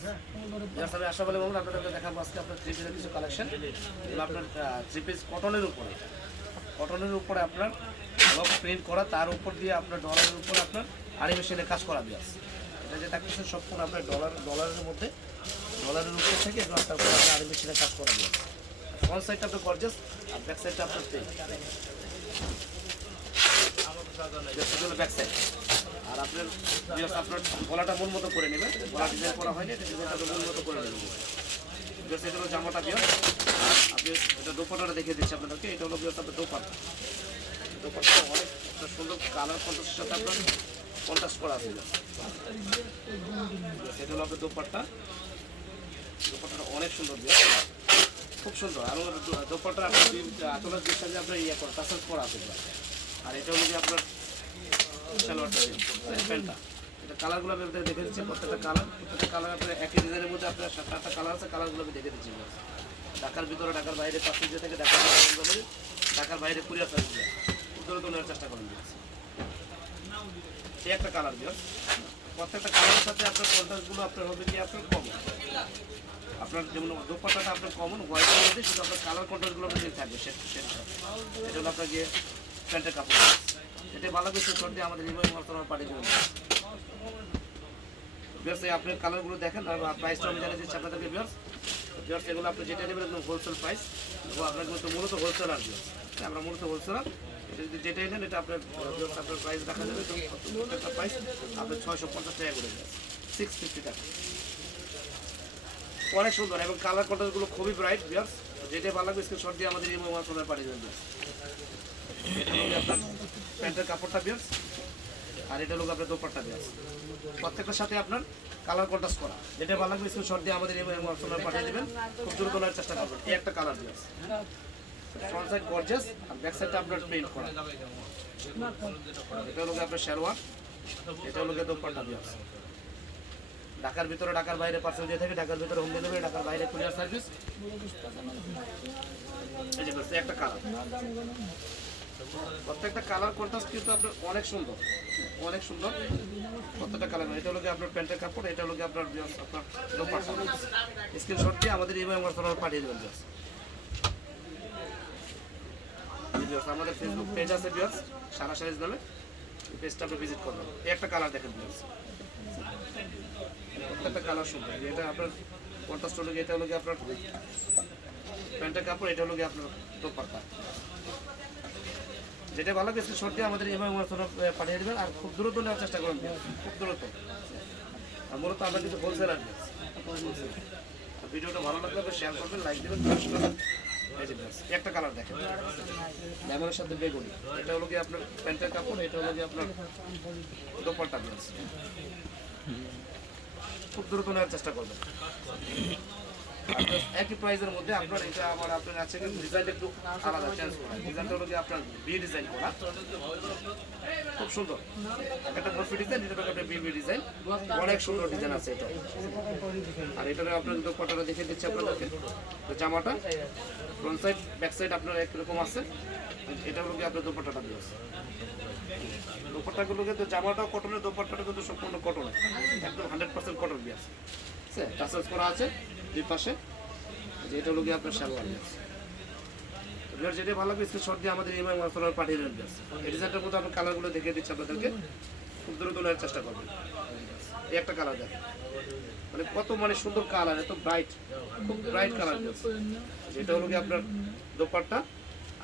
আমি আশা বলে বলুন আপনাদের দেখাবো আজকে আপনার থ্রি পিসের কিছু কালেকশন। এগুলো আপনার থ্রি পিস কটনের উপরে আপনার লক প্রিন্ট করা, তার উপর দিয়ে আপনার ডলারের উপর আপনার আড়ি মেশিনে কাজ করা দিয়ে আছে। এটা যে থাকতেছে সম্পূর্ণ আপনার ডলারের মধ্যে, ডলারের উপর থেকে এগুলো আপনার আড়ি মেশিনে কাজ করা দিয়ে আছে। ফ্রন্ট সাইডটা আপনার গর্জিয়াস আর ব্যাক সাইডটা আপনার প্লেন, ব্যাক সাইড। আর আপনার গলাটা মন মতো করে নেবেন, গলা ডিজাইন করা হয়নি, এটা ডিজাইনটা মন মতো করে নেবেন। এটা হলো জামাটা দিয়ে আপনি এটা দোপাট্টাটা দেখিয়ে দিচ্ছি আপনাদেরকে। এটা হলো আপনার দোপাট্টা অনেক সুন্দর কালার কন্ট্রাস্টের সাথে আপনার কন্ট্রাস্ট করা আছে। এটা হলো আপনার দোপাট্টাটা অনেক সুন্দর দিয়ে, খুব সুন্দর। আর দোপাট্টা আপনার আচলের দিকটা যে আপনার ইয়ে করা টাচার করা আছে। আর এটা হলো যে আপনার সালোয়ারটা প্যান্টটা, এটা কালারগুলো আমি দেখে দিচ্ছি। প্রত্যেকটা কালার আপনার একই ডিজাইনের মধ্যে আপনার 7-8টা কালার আছে, কালারগুলো আমি দেখে দিচ্ছি। ঢাকার ভিতরে, ঢাকার বাইরে পাসপোর্ট থেকে ঢাকার বাইরে কুরিয়ার সার্ভিস উত্তরে নেওয়ার চেষ্টা করেন। এই একটা কালার দিয়ে প্রত্যেকটা কালারের সাথে আপনার কন্ট্রাস্টগুলো আপনার হবে কি আপনার কমন। আপনার যেমন দোপাট্টাটা আপনার কমন হোয়াইটের মধ্যে, শুধু আপনার কালার কন্ট্রাস্টগুলো আপনার থাকবে। এটা হলো আপনার গিয়ে প্যান্টের কাপড়, এটা ভালো কিছু শর্ট দিয়ে আমাদের রিভাইভ মার্কেট পাঠিয়ে দেবেন। আপনার কালারগুলো দেখেন আর প্রাইসটা আমি জানিয়ে দিচ্ছি আপনাদেরকে। ভিউয়ার্স এগুলো আপনি যেটা নেবেন একদম হোলসেল প্রাইস, আপনার কিন্তু মূলত হোলসেলার। আমরা মূলত হোলসেলার, এটা যদি যেটাই নেন এটা আপনার প্রাইস দেখা যাবে। একটা প্রাইস আপনার 650 টাকা করে দেবে, 650 টাকা। অনেক সুন্দর এবং কালার কন্ট্রাস্টগুলো খুবই ব্রাইট। ভিউয়ার্স যেটাই ভালো লাগবে স্ক্রিনশট দিয়ে আমাদের রিভাইভ মার্কেট পাঠিয়ে দেবেন। এটা হলো আপনার প্যান্টের কাপড়টা ভিউয়ার্স, আর এটা হলো আপনার দোপাট্টা ভিউয়ার্স। প্রত্যেকটার সাথে আপনার কালার কন্ট্রাস্ট করা, যেটা ভালো লাগবে স্ক্রিনশট দিয়ে আমাদের হোয়াটসঅ্যাপে পাঠিয়ে দেবেন। খুব দ্রুত নেওয়ার চেষ্টা করবেন। এই একটা colour viewers, front side gorgeous আর ব্যাক সাইডটা আপনার প্রিন্ট করা। এটা হলো আপনার শেরওয়ান, এটা হলো দোপাট্টা ভিউয়ার্স। ঢাকার ভিতরে, ঢাকার বাইরে পার্সেল দিয়ে থাকে। ঢাকার ভিতরে হোম ডেলিভারি, ঢাকার বাইরে কুরিয়ার সার্ভিস। এই যে একটা কালার, প্রত্যেকটা কালার কন্ট্রাস্ট কিন্তু আপনার অনেক সুন্দর, অনেক সুন্দর প্রত্যেকটা কালার। এটা হলো আপনার প্যান্টের কাপড়, এটা হলো আপনার দোপাট্টা। স্ক্রিনশট দিয়ে আমাদের ইমেল মারফত পাঠিয়ে দেবেন। আমাদের ফেসবুক পেজ আছে ভিউয়ার্স, সারা সাইজ নামে, পেজটা আপনি ভিজিট করবেন। এই একটা কালার দেখেন ভিউয়ার্স, প্রত্যেকটা কালার সুন্দর। এটা আপনার কন্ট্রাস্ট হলো, এটা হলো আপনার প্যান্টের কাপড়, এটা হলো আপনার দোপাট্টা। যেটা ভালো লাগে শর্ট দিয়ে আমাদের এভাবে পাঠিয়ে দেবেন। আর খুব দ্রুত নেওয়ার চেষ্টা করবেন, খুব দ্রুত। আর মূলত আমরা কিন্তু হোলসেলার। ভিডিওটা ভালো লাগলে শেয়ার করবেন, লাইক দেবেন। একটা কালার দেখেন লেমনের সাথে বেগুনি, এটা হলো কি আপনার প্যান্টের কাপড়, এটা হলো কি আপনার দোপাট্টা ব্লাউজ। খুব দ্রুত নেওয়ার চেষ্টা করবেন। একই প্রাইসের মধ্যে আপনার এটা আমার আপনার আছে কিন্তু ডিজাইনটা একটু আলাদা, চেঞ্জ করা। ডিজাইনটা হলো কি আপনার বি ডিজাইন করা, খুব সুন্দর একটা বরফি ডিজাইন। এটা হলো আপনার বি ডিজাইন, অনেক সুন্দর ডিজাইন আছে এটা। আর এটা আপনার দোপাট্টাটা দেখে দিচ্ছি আপনাদেরকে। জামাটা ফ্রন্ট সাইড ব্যাক সাইড আপনার একরকম আছে। এটা হলো কি আপনার দোপাট্টাটা দিয়ে আছে। দোপাট্টাগুলো কিন্তু জামাটাও কটনের, দোপাট্টাটা কিন্তু সম্পূর্ণ কটনের, একদম 100% কটন দিয়ে আছে। টাচেস করা আছে দুই পাশে। এটা হলো কি আপনার সালোয়ার দিয়ে আছে। যেটা ভালো লাগবে স্ক্রিনশট দিয়ে আমাদের ইমেল মারফত পাঠিয়ে দেবেন। এই ডিজাইনটার মধ্যে আপনার কালারগুলো দেখিয়ে দিচ্ছি আপনাদেরকে, খুব দ্রুত নেওয়ার চেষ্টা করবেন। এই একটা কালার দেখেন, মানে কত মানে সুন্দর কালার, এত ব্রাইট, খুব ব্রাইট কালার। এটা হলো কি আপনার দোপাট্টা,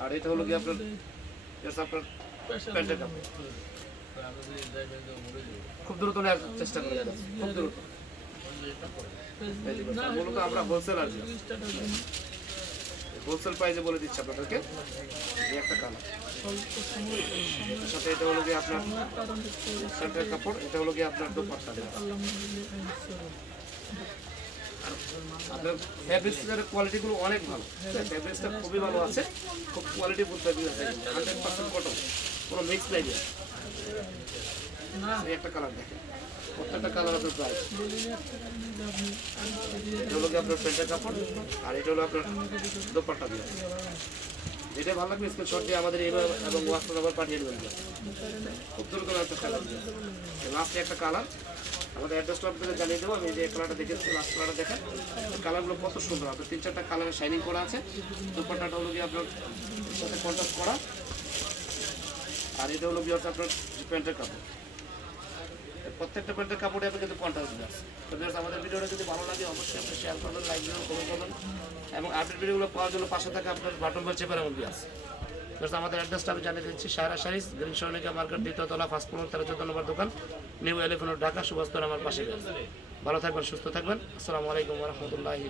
আর এটা হলো কি আপনার প্যান্টের কাপড়। খুব দ্রুত নেওয়ার চেষ্টা করবেন, খুব দ্রুত। মূলত আমরা হোলসেলার, হোলসেল প্রাইসে বলে দিচ্ছি আপনাদেরকে। এই একটা কালার সাথে এটা হলো কি আপনার প্যান্টের কাপড়, এটা হলো কি আপনার দোপাট্টা। আপনার ফ্যাব্রিক্সের কোয়ালিটিগুলো অনেক ভালো, ফ্যাব্রিক্সটা খুবই ভালো আছে, খুব কোয়ালিটি বলতে 100% কটন, কোনো মিক্স নাই। একটা কালার দেখেন, প্রত্যেকটা কালার আপনার প্রাইস। এটা হলো কি আপনার প্যান্টের কাপড়, আর এটা হলো আপনার দোপাট্টা দিয়ে। যেটা ভালো লাগবে স্ক্রিনশট দিয়ে আমাদের ইমেল এবং হোয়াটসঅ্যাপ নাম্বার পাঠিয়ে দেবেন। খুব দ্রুত চেষ্টা করবেন। লাস্টে একটা কালার, আমাদের অ্যাড্রেসটা আপনাদের জানিয়ে দেবো। আমি যে কালারটা দেখেছি, লাস্ট কালারটা দেখেন, কালারগুলো কত সুন্দর, আপনার 3-4টা কালারে শাইনিং করা আছে। দুপাট্টাটা হলো গিয়ে আপনার সাথে কন্ট্রাস্ট করা, আর এটা হলো গিয়ে আপনার প্যান্টের কাপড়। প্রত্যেকটা প্যান্টের কাপড়ে আপনি কিন্তু কন্ট্রাস্ট দেওয়া আছে। তো আমাদের ভিডিওটা যদি ভালো লাগে অবশ্যই আপনি শেয়ার করবেন, লাইক দেবেন, কমেন্ট করবেন, এবং আপডেট ভিডিওগুলো পাওয়ার জন্য পাশে থাকা আপনার বাটন বা চেপার এমন দিয়ে আছে। আমাদের অ্যাড্রেসটা আমি জানিয়ে দিচ্ছি, সায়রা শাড়িজ, গ্রিন সরণিকা মার্কেট, 2য় তলা, 1st ফ্লোর, 13-14 নম্বর দোকান, New Elephant Road, Dhaka. Subhash আমার পাশে। ভালো থাকবেন, সুস্থ থাকবেন। আসসালামু আলাইকুম ওয়া রাহমাতুল্লাহি।